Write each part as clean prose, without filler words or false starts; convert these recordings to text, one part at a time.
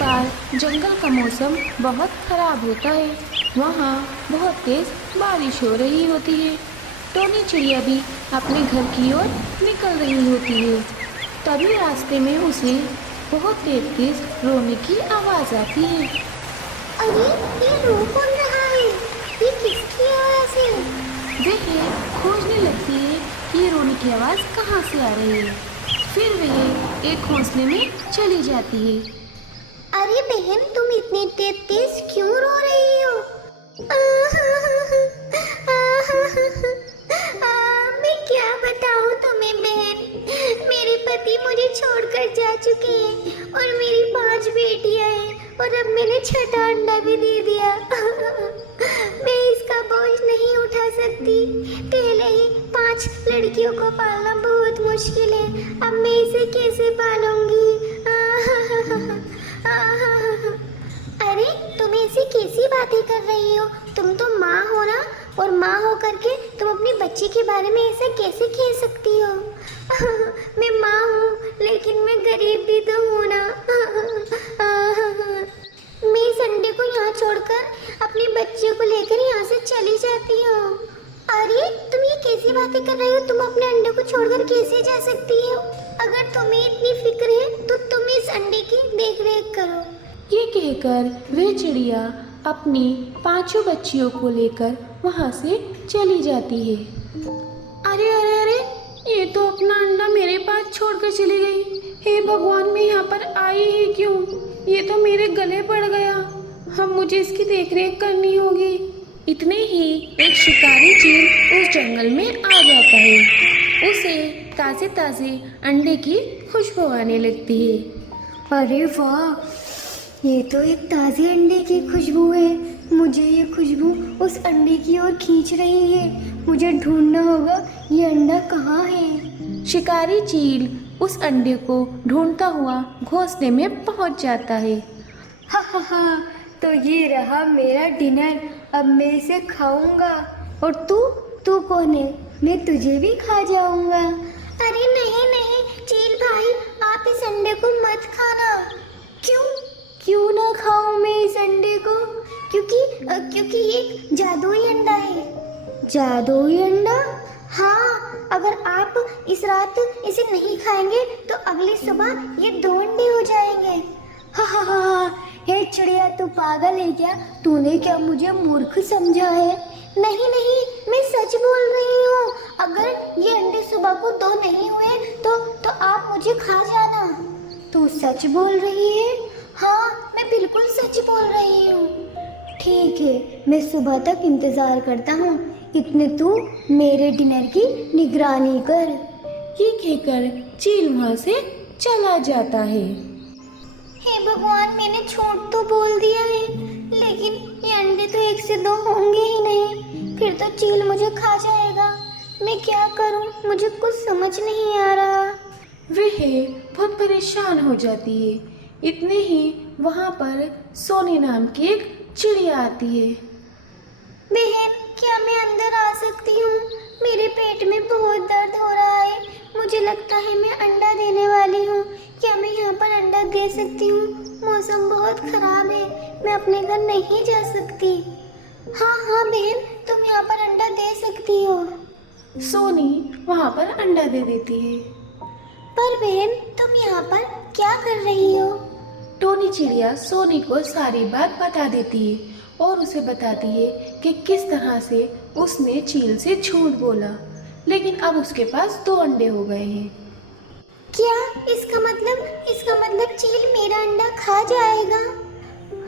बार जंगल का मौसम बहुत खराब होता है। वहाँ बहुत तेज बारिश हो रही होती है। टोनी चिड़िया भी अपने घर की ओर निकल रही होती है। तभी रास्ते में उसे बहुत तेज तेज रोने की आवाज आती है। अरे ये रो कौन रहा है? ये किसकी आवाज है? वह खोजने लगती है कि ये रोने की आवाज कहाँ से आ रही है। फिर वह एक घोंसले में चली जाती है। अरे बहन, तुम इतनी तेज तेज क्यों रो रही हो? मैं क्या बताऊं तुम्हें बहन, मेरे पति मुझे छोड़कर जा चुके हैं और मेरी 5 बेटियां हैं और अब मैंने 6ठा अंडा भी दे दिया। मैं इसका बोझ नहीं उठा सकती। पहले ही 5 लड़कियों को पालना बहुत मुश्किल है, अब मैं इसे कैसे पालूंगी? अरे तुम ऐसी कैसी बातें कर रही हो? तुम तो माँ हो ना, और माँ हो करके तुम अपनी बच्ची के बारे में ऐसा कैसे कह सकती हो? मैं माँ हूँ लेकिन मैं गरीब भी तो हूँ ना। मैं इस अंडे को यहाँ छोड़कर अपनी बच्चियों को लेकर यहाँ से चली जाती हूँ। अरे तुम ये कैसी बातें कर रही हो? तुम अपने अंडे को छोड़कर कैसे जा सकती हो? अगर तुम्हें इतनी फिक्र है तो तुम इस अंडे की देख रेख करो। ये कहकर वह चिड़िया अपनी 5 बच्चियों को लेकर वहाँ से चली जाती है। अरे अरे अरे, ये तो अपना अंडा मेरे पास छोड़कर चली गई। हे भगवान, मैं यहाँ पर आई ही क्यों? ये तो मेरे गले पड़ गया। अब मुझे इसकी देखरेख करनी होगी। इतने ही एक शिकारी चील उस जंगल में आ जाता है। उसे ताजे ताजे अंडे की खुशबू आने लगती है। अरे वाह, ये तो एक ताज़े अंडे की खुशबू है। मुझे ये खुशबू उस अंडे की ओर खींच रही है। मुझे ढूंढना होगा ये अंडा कहाँ है। शिकारी चील उस अंडे को ढूंढता हुआ घोंसले में पहुंच जाता है। हा हा हा, तो ये रहा मेरा डिनर। अब मैं इसे खाऊंगा। और तू कौन है? मैं तुझे भी खा जाऊंगा। अरे नहीं नहीं चील भाई, आप इस अंडे को मत खाना। क्यों ना खाऊं मैं इस अंडे को? क्योंकि ये जादुई अंडा है। जादुई अंडा? हाँ, अगर आप इस रात इसे नहीं खाएंगे तो अगली सुबह ये 2 अंडे हो जाएंगे। हा हा हा, हे चिड़िया, तू पागल है क्या? तूने क्या मुझे मूर्ख समझा है? नहीं नहीं, मैं सच बोल रही हूँ। अगर ये अंडे सुबह को 2 नहीं हुए तो आप मुझे खा जाना। तू सच बोल रही है? हाँ, मैं बिल्कुल सच बोल रही हूँ। ठीक है, मैं सुबह तक इंतजार करता हूँ। इतने तू मेरे डिनर की निगरानी कर। ये कहकर चील वहाँ से चला जाता है। हे भगवान, मैंने झूठ तो बोल दिया है, लेकिन ये अंडे तो 1 से 2 होंगे ही नहीं। फिर तो चील मुझे खा जाएगा। मैं क्या करूँ? मुझे कुछ समझ नहीं आ रहा। वह बहुत परेशान हो जाती है। इतने ही वहाँ पर सोनी नाम की एक चिड़िया आती है। बहन, क्या मैं अंदर आ सकती हूँ? मेरे पेट में बहुत दर्द हो रहा है। मुझे लगता है मैं अंडा देने वाली हूँ। क्या मैं यहाँ पर अंडा दे सकती हूँ? मौसम बहुत खराब है, मैं अपने घर नहीं जा सकती। हाँ बहन, तुम यहाँ पर अंडा दे सकती हो। सोनी वहाँ पर अंडा दे देती है। पर बहन, तुम यहाँ पर क्या कर रही हो? टोनी चिड़िया सोनी को सारी बात बता देती है और उसे बताती है कि किस तरह से उसने चील से झूठ बोला, लेकिन अब उसके पास 2 अंडे हो गए हैं। क्या इसका मतलब चील मेरा अंडा खा जाएगा?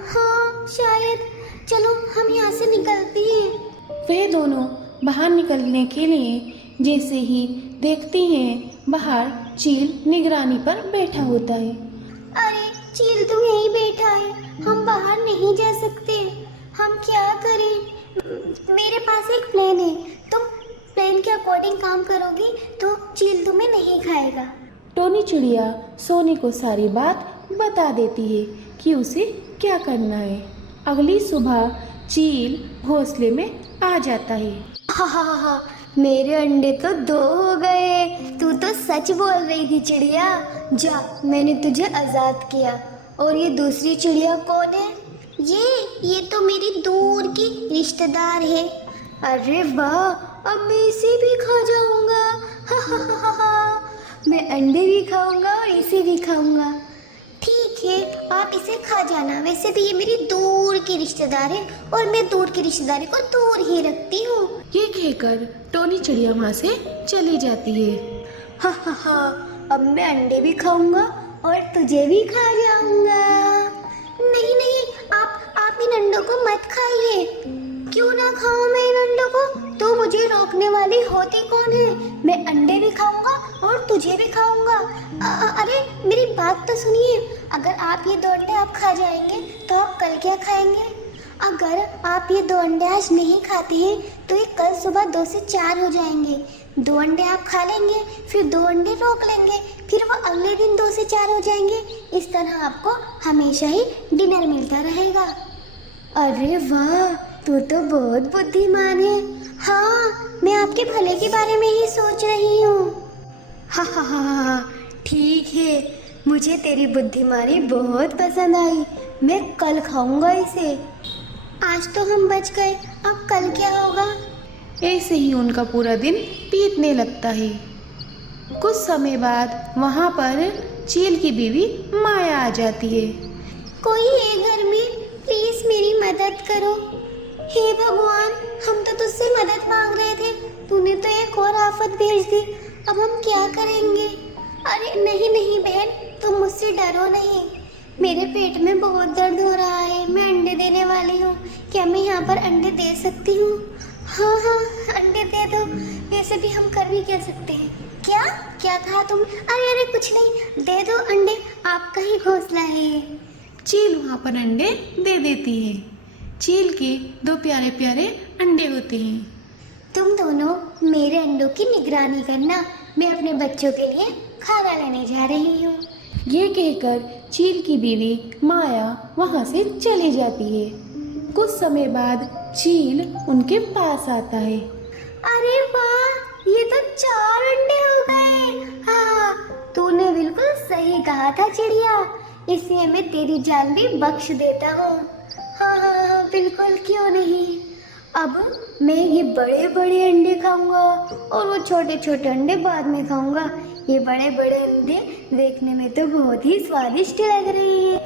हाँ शायद। चलो हम यहाँ से निकलती हैं। वे दोनों बाहर निकलने के लिए जैसे ही देखती हैं, बाहर चील निगरानी पर बैठा होता है। अरे चील तो यहीं बैठा है, हम बाहर नहीं जा सकते। हम क्या करें? मेरे पास एक प्लान है। तुम प्लान के अकॉर्डिंग काम करोगी तो चील तुम्हें नहीं खाएगा। टोनी चिड़िया सोनी को सारी बात बता देती है कि उसे क्या करना है। अगली सुबह चील घोंसले में आ जाता है। हा, मेरे अंडे तो 2 हो गए। तू तो सच बोल रही थी चिड़िया। जा, मैंने तुझे आज़ाद किया और ये दूसरी चिड़िया कौन है? ये तो मेरी दूर की रिश्तेदार है। अरे वाह, अब मैं इसे भी खा जाऊंगा। हा हा हा हा हा। मैं अंडे भी खाऊंगा और इसे भी खाऊंगा। ठीक है, आप इसे खा जाना। वैसे भी ये मेरी दूर की रिश्तेदार है और मैं दूर की रिश्तेदारी को दूर ही रखती हूँ। ये कहकर टोनी चिड़िया वहाँ से चली जाती है। हा हा हा, अब मैं अंडे भी खाऊंगा और तुझे भी खा जाऊंगा। नहीं नहीं, आप इन अंडों को मत खाइए। क्यों ना खाऊं मैं इन अंडों को? तो मुझे रोकने वाली होती कौन है? मैं अंडे भी खाऊंगा और तुझे भी खाऊंगा। अरे मेरी बात तो सुनिए। अगर आप ये 2 अंडे आप खा जाएंगे तो आप कल क्या खाएंगे? अगर आप ये 2 अंडे आज नहीं खाते हैं तो ये कल सुबह 2 से 4 हो जाएंगे। 2 अंडे आप खा लेंगे, फिर 2 अंडे रोक लेंगे, फिर वो अगले दिन 2 से 4 हो जाएंगे। इस तरह आपको हमेशा ही डिनर मिलता रहेगा। अरे वाह, तू तो बहुत बुद्धिमान है। हाँ, मैं आपके भले के बारे में ही सोच रही हूँ। हा हा हा हा, ठीक है, मुझे तेरी बुद्धिमानी बहुत पसंद आई। मैं कल खाऊंगा इसे। आज तो हम बच गए, अब कल क्या होगा? ऐसे ही उनका पूरा दिन बीतने लगता है। कुछ समय बाद वहाँ पर चील की बीवी माया आ जाती है। कोई है घर में? प्लीज मेरी मदद करो। हे भगवान, हम तो तुझसे मदद मांग रहे थे, तूने तो एक और आफत भेज दी। अब हम क्या करेंगे? अरे नहीं नहीं बहन, तुम मुझसे डरो नहीं। मेरे पेट में बहुत दर्द हो रहा है, मैं अंडे देने वाली हूँ। क्या मैं यहाँ पर अंडे दे सकती हूँ? हाँ हाँ, अंडे दे दो। वैसे भी हम कर भी क्या सकते हैं? क्या क्या कहा तुम? अरे अरे कुछ नहीं, दे दो अंडे, आपका ही घोंसला है ये। चील वहाँ पर अंडे दे देती है। चील के 2 प्यारे प्यारे अंडे होते हैं। तुम दोनों मेरे अंडों की निगरानी करना, मैं अपने बच्चों के लिए खाना लेने जा रही हूँ। ये कहकर चील की बीवी माया वहाँ से चली जाती है। कुछ समय बाद चील उनके पास आता है। अरे वाह, ये तो 4 अंडे हो गए। हाँ, तूने बिल्कुल सही कहा था चिड़िया, इसलिए मैं तेरी जान भी बख्श देता हूँ। हाँ हाँ हाँ, बिल्कुल, क्यों नहीं। अब मैं ये बड़े बड़े अंडे खाऊंगा और वो छोटे छोटे अंडे बाद में खाऊंगा। ये बड़े बड़े अंडे देखने में तो बहुत ही स्वादिष्ट लग रहे हैं।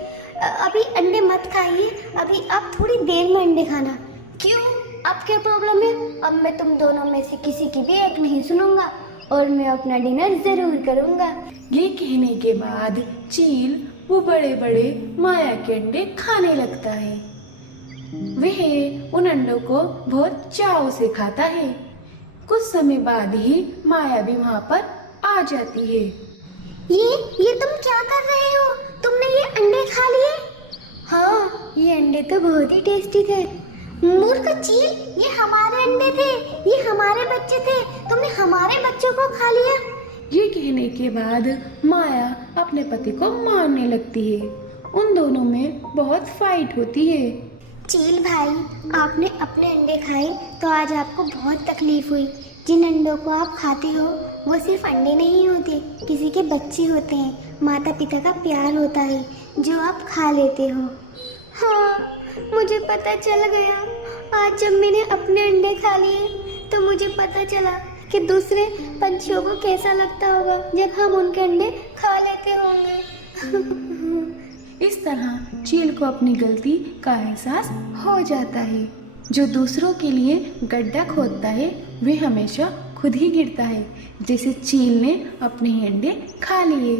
अभी अंडे मत खाइए, अभी आप थोड़ी देर में अंडे खाना। क्यों, अब क्या प्रॉब्लम है? अब मैं तुम दोनों में से किसी की भी एक नहीं सुनूंगा और मैं अपना डिनर जरूर करूंगा। ये कहने के बाद चील वो बड़े बड़े माया के अंडे खाने लगता है। वह उन अंडों को बहुत चाव से खाता है। कुछ समय बाद ही माया भी वहाँ पर आ जाती है। ये तुम क्या कर रहे हो? तुमने ये अंडे खा लिए? हाँ, ये अंडे तो बहुत ही टेस्टी थे। मूर्ख चील, ये हमारे अंडे थे, ये हमारे बच्चे थे, तुमने हमारे बच्चों को खा लिया। ये कहने के बाद माया अपने पति को मारने लगती है। उन दोनों में बहुत फाइट होती है। चील भाई, आपने अपने अंडे खाए तो आज आपको बहुत तकलीफ हुई। जिन अंडों को आप खाते हो वो सिर्फ अंडे नहीं होते, किसी के बच्चे होते हैं, माता पिता का प्यार होता है जो आप खा लेते हो। हाँ, मुझे पता चल गया। आज जब मैंने अपने अंडे खा लिए तो मुझे पता चला कि दूसरे पंछियों को कैसा लगता होगा जब हम उनके अंडे खा लेते होंगे। इस तरह चील को अपनी गलती का एहसास हो जाता है। जो दूसरों के लिए गड्ढा खोदता है वे हमेशा खुद ही गिरता है। जैसे चील ने अपने अंडे खा लिए।